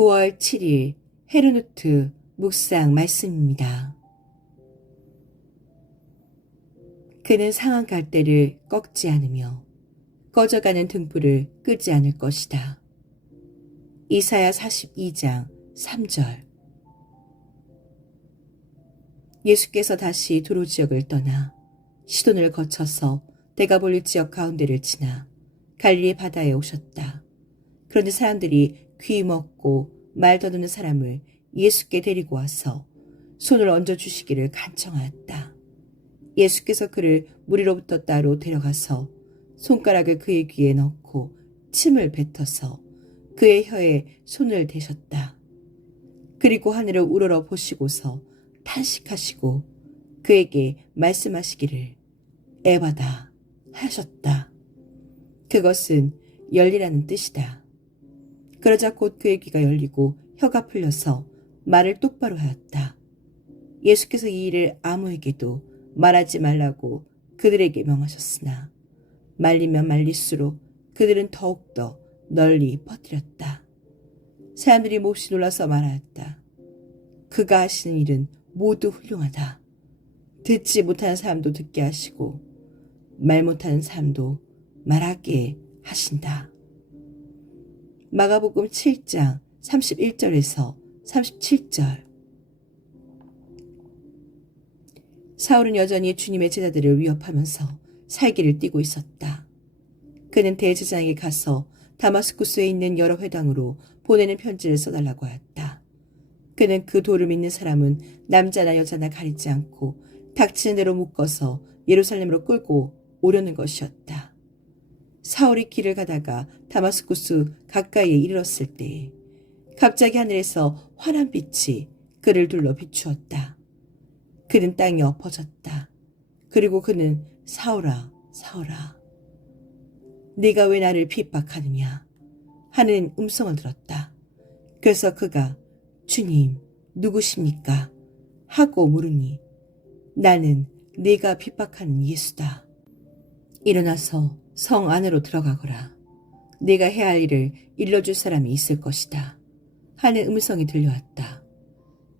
9월 7일 헤르누트 묵상 말씀입니다. 그는 상한 갈대를 꺾지 않으며 꺼져가는 등불을 끄지 않을 것이다. 이사야 42장 3절. 예수께서 다시 두로 지역을 떠나 시돈을 거쳐서 데가볼리 지역 가운데를 지나 갈릴리 바다에 오셨다. 그런데 사람들이 귀 먹고 말 더듬는 사람을 예수께 데리고 와서 손을 얹어주시기를 간청하였다. 예수께서 그를 무리로부터 따로 데려가서 손가락을 그의 귀에 넣고 침을 뱉어서 그의 혀에 손을 대셨다. 그리고 하늘을 우러러 보시고서 탄식하시고 그에게 말씀하시기를 에바다 하셨다. 그것은 열리라는 뜻이다. 그러자 곧 그의 귀가 열리고 혀가 풀려서 말을 똑바로 하였다. 예수께서 이 일을 아무에게도 말하지 말라고 그들에게 명하셨으나 말리면 말릴수록 그들은 더욱더 널리 퍼뜨렸다. 사람들이 몹시 놀라서 말하였다. 그가 하시는 일은 모두 훌륭하다. 듣지 못하는 사람도 듣게 하시고 말 못하는 사람도 말하게 하신다. 마가복음 7장 31절에서 37절. 사울은 여전히 주님의 제자들을 위협하면서 살기를 띠고 있었다. 그는 대제사장에게 가서 다마스쿠스에 있는 여러 회당으로 보내는 편지를 써달라고 하였다. 그는 그 도를 믿는 사람은 남자나 여자나 가리지 않고 닥치는 대로 묶어서 예루살렘으로 끌고 오려는 것이었다. 사울이 길을 가다가 다마스쿠스 가까이에 이르렀을 때에 갑자기 하늘에서 환한 빛이 그를 둘러 비추었다. 그는 땅에 엎어졌다. 그리고 그는 사울아, 사울아, 네가 왜 나를 핍박하느냐 하는 음성을 들었다. 그래서 그가 주님 누구십니까 하고 물으니 나는 네가 핍박하는 예수다. 일어나서 성 안으로 들어가거라. 네가 해야 할 일을 일러줄 사람이 있을 것이다 하는 음성이 들려왔다.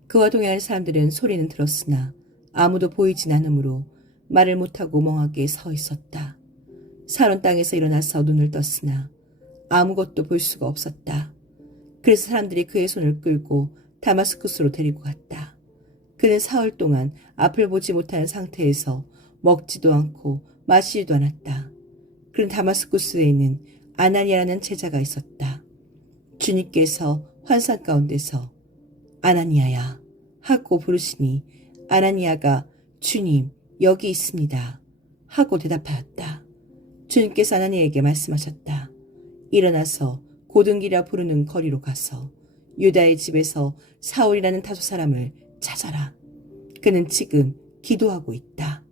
그와 동행하는 사람들은 소리는 들었으나 아무도 보이진 않으므로 말을 못하고 멍하게 서 있었다. 사론 땅에서 일어나서 눈을 떴으나 아무것도 볼 수가 없었다. 그래서 사람들이 그의 손을 끌고 다마스쿠스로 데리고 갔다. 그는 사흘 동안 앞을 보지 못하는 상태에서 먹지도 않고 마시지도 않았다. 그는 다마스쿠스에 있는 아나니아라는 제자가 있었다. 주님께서 환상 가운데서 아나니아야 하고 부르시니 아나니아가 주님 여기 있습니다 하고 대답하였다. 주님께서 아나니아에게 말씀하셨다. 일어나서 고등기라 부르는 거리로 가서 유다의 집에서 사울이라는 다소 사람을 찾아라. 그는 지금 기도하고 있다.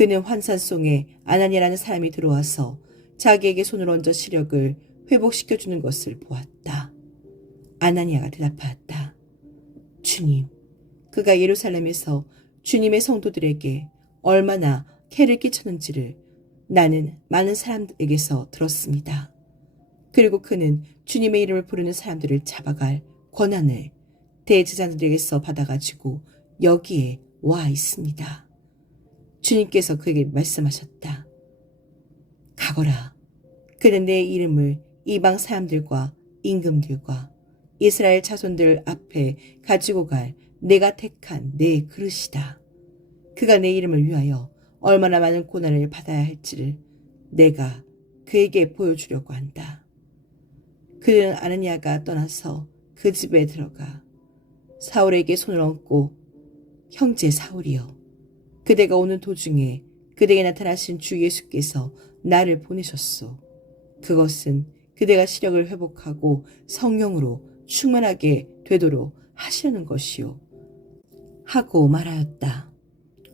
그는 환산송에 아나니아라는 사람이 들어와서 자기에게 손을 얹어 시력을 회복시켜주는 것을 보았다. 아나니아가 대답하였다. 주님, 그가 예루살렘에서 주님의 성도들에게 얼마나 해를 끼쳤는지를 나는 많은 사람들에게서 들었습니다. 그리고 그는 주님의 이름을 부르는 사람들을 잡아갈 권한을 대제사장들에게서 받아가지고 여기에 와 있습니다. 주님께서 그에게 말씀하셨다. 가거라. 그는 내 이름을 이방 사람들과 임금들과 이스라엘 자손들 앞에 가지고 갈 내가 택한 내 그릇이다. 그가 내 이름을 위하여 얼마나 많은 고난을 받아야 할지를 내가 그에게 보여주려고 한다. 그는 아나니아가 떠나서 그 집에 들어가 사울에게 손을 얹고 형제 사울이여, 그대가 오는 도중에 그대에게 나타나신 주 예수께서 나를 보내셨소. 그것은 그대가 시력을 회복하고 성령으로 충만하게 되도록 하시려는 것이요 하고 말하였다.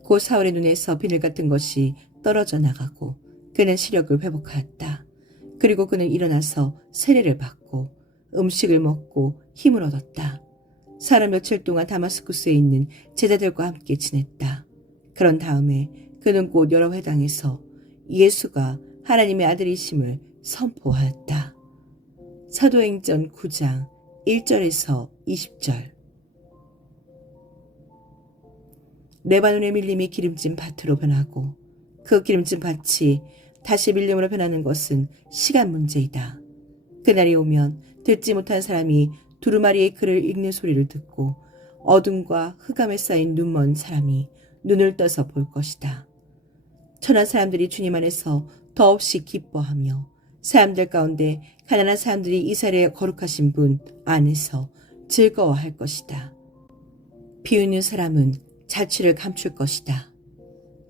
곧 사울의 눈에서 비늘 같은 것이 떨어져 나가고 그는 시력을 회복하였다. 그리고 그는 일어나서 세례를 받고 음식을 먹고 힘을 얻었다. 사흘 며칠 동안 다마스쿠스에 있는 제자들과 함께 지냈다. 그런 다음에 그는 곧 여러 회당에서 예수가 하나님의 아들이심을 선포하였다. 사도행전 9장 1절에서 20절. 레바논의 밀림이 기름진 밭으로 변하고 그 기름진 밭이 다시 밀림으로 변하는 것은 시간 문제이다. 그날이 오면 듣지 못한 사람이 두루마리의 글을 읽는 소리를 듣고 어둠과 흑암에 쌓인 눈먼 사람이 눈을 떠서 볼 것이다. 천한 사람들이 주님 안에서 더없이 기뻐하며 사람들 가운데 가난한 사람들이 이스라엘의 거룩하신 분 안에서 즐거워할 것이다. 비웃는 사람은 자취를 감출 것이다.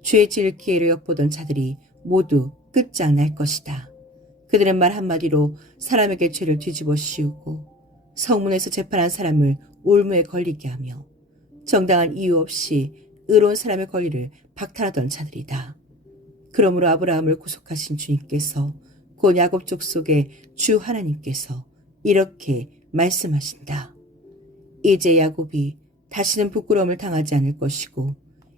죄 지을 기회를 엿보던 자들이 모두 끝장날 것이다. 그들은 말 한마디로 사람에게 죄를 뒤집어 씌우고 성문에서 재판한 사람을 올무에 걸리게 하며 정당한 이유 없이 의로운 사람의 권리를 박탈하던 자들이다. 그러므로 아브라함을 구속하신 주님께서 곧 야곱 족속의 주 하나님께서 이렇게 말씀하신다. 이제 야곱이 다시는 부끄러움을 당하지 않을 것이고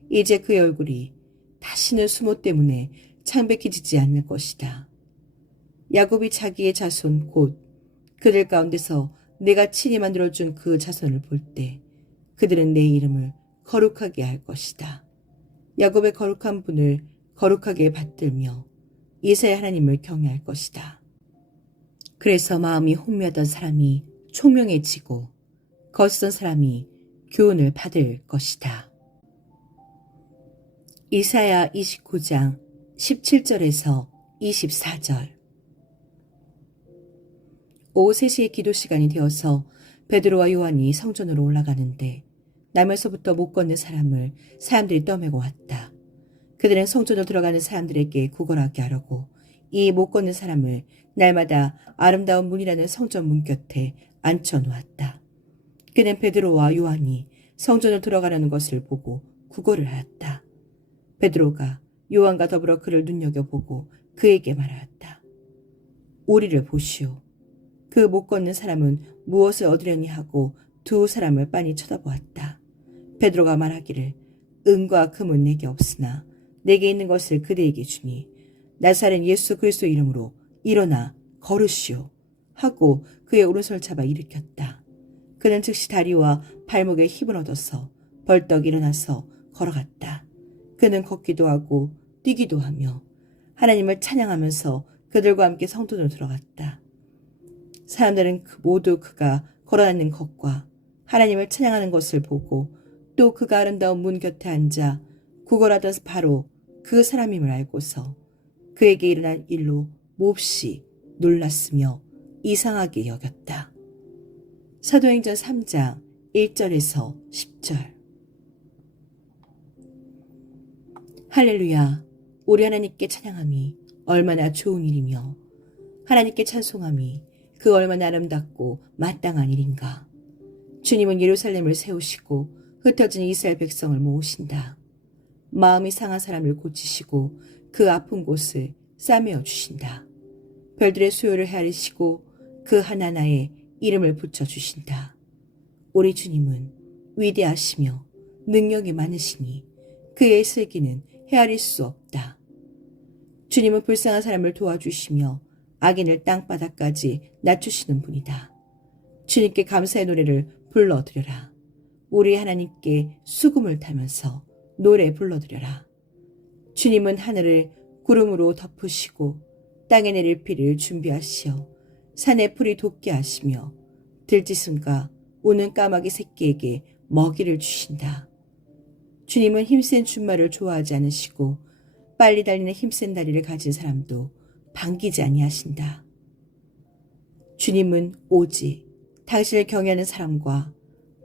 이제 그의 얼굴이 다시는 수모 때문에 창백해지지 않을 것이다. 야곱이 자기의 자손 곧 그들 가운데서 내가 친히 만들어준 그 자손을 볼 때 그들은 내 이름을 거룩하게 할 것이다. 야곱의 거룩한 분을 거룩하게 받들며 이스라엘 하나님을 경외할 것이다. 그래서 마음이 혼미하던 사람이 총명해지고 거스던 사람이 교훈을 받을 것이다. 이사야 29장 17절에서 24절. 오후 3시의 기도 시간이 되어서 베드로와 요한이 성전으로 올라가는데 나면서부터 못 걷는 사람을 사람들이 떠매고 왔다. 그들은 성전으로 들어가는 사람들에게 구걸하게 하려고 이 못 걷는 사람을 날마다 아름다운 문이라는 성전 문 곁에 앉혀놓았다. 그는 베드로와 요한이 성전으로 들어가려는 것을 보고 구걸을 하였다. 베드로가 요한과 더불어 그를 눈여겨보고 그에게 말하였다. 우리를 보시오. 그 못 걷는 사람은 무엇을 얻으려니 하고 두 사람을 빤히 쳐다보았다. 베드로가 말하기를 은과 금은 내게 없으나 내게 있는 것을 그대에게 주니 나사렛 예수 그리스도 이름으로 일어나 걸으시오 하고 그의 오른손을 잡아 일으켰다. 그는 즉시 다리와 발목에 힘을 얻어서 벌떡 일어나서 걸어갔다. 그는 걷기도 하고 뛰기도 하며 하나님을 찬양하면서 그들과 함께 성전으로 들어갔다. 사람들은 모두 그가 걸어다니는 것과 하나님을 찬양하는 것을 보고 또 그가 아름다운 문 곁에 앉아 구걸하던 바로 그 사람임을 알고서 그에게 일어난 일로 몹시 놀랐으며 이상하게 여겼다. 사도행전 3장 1절에서 10절. 할렐루야, 우리 하나님께 찬양함이 얼마나 좋은 일이며 하나님께 찬송함이 그 얼마나 아름답고 마땅한 일인가. 주님은 예루살렘을 세우시고 흩어진 이스라엘 백성을 모으신다. 마음이 상한 사람을 고치시고 그 아픈 곳을 싸매어 주신다. 별들의 수요를 헤아리시고 그 하나하나에 이름을 붙여주신다. 우리 주님은 위대하시며 능력이 많으시니 그의 슬기는 헤아릴 수 없다. 주님은 불쌍한 사람을 도와주시며 악인을 땅바닥까지 낮추시는 분이다. 주님께 감사의 노래를 불러드려라. 우리 하나님께 수금을 타면서 노래 불러드려라. 주님은 하늘을 구름으로 덮으시고 땅에 내릴 비를 준비하시어 산에 풀이 돋게 하시며 들짐승과 우는 까마귀 새끼에게 먹이를 주신다. 주님은 힘센 준말을 좋아하지 않으시고 빨리 달리는 힘센 다리를 가진 사람도 반기지 아니하신다. 주님은 오직 당신을 경외하는 사람과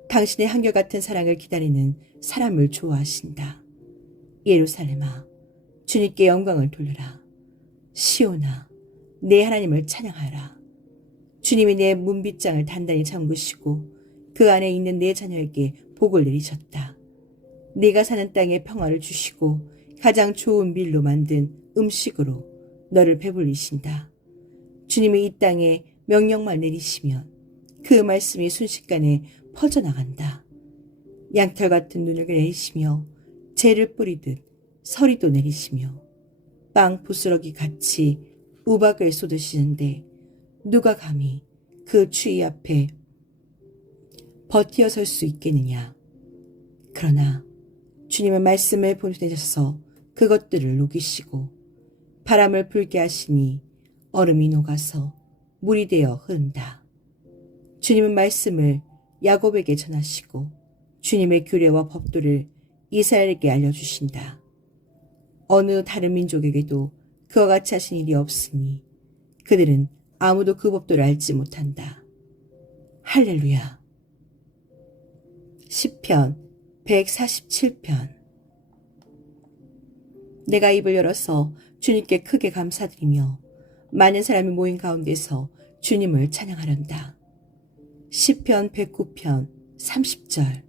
당신의 한결같은 사랑을 기다리는 사람을 좋아하신다. 예루살렘아, 주님께 영광을 돌려라. 시온아, 내 하나님을 찬양하라. 주님이 내 문빗장을 단단히 잠그시고 그 안에 있는 내 자녀에게 복을 내리셨다. 네가 사는 땅에 평화를 주시고 가장 좋은 밀로 만든 음식으로 너를 배불리신다. 주님이 이 땅에 명령만 내리시면 그 말씀이 순식간에 퍼져나간다. 양털 같은 눈을 내리시며 재를 뿌리듯 서리도 내리시며 빵 부스러기 같이 우박을 쏟으시는데 누가 감히 그 추위 앞에 버티어 설 수 있겠느냐. 그러나 주님은 말씀을 보내셔서 그것들을 녹이시고 바람을 불게 하시니 얼음이 녹아서 물이 되어 흐른다. 주님은 말씀을 야곱에게 전하시고 주님의 규례와 법도를 이스라엘에게 알려주신다. 어느 다른 민족에게도 그와 같이 하신 일이 없으니 그들은 아무도 그 법도를 알지 못한다. 할렐루야. 시편 147편. 내가 입을 열어서 주님께 크게 감사드리며 많은 사람이 모인 가운데서 주님을 찬양하련다. 시편 109편 30절.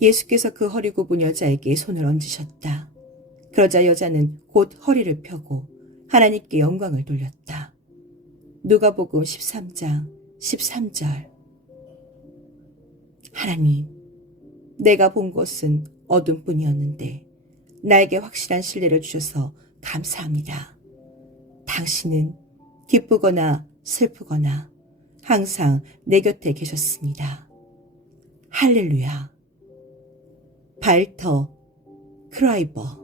예수께서 그 허리 굽은 여자에게 손을 얹으셨다. 그러자 여자는 곧 허리를 펴고 하나님께 영광을 돌렸다. 누가복음 13장 13절. 하나님, 내가 본 것은 어둠뿐이었는데 나에게 확실한 신뢰를 주셔서 감사합니다. 당신은 기쁘거나 슬프거나 항상 내 곁에 계셨습니다. 할렐루야. 발터 크라이버.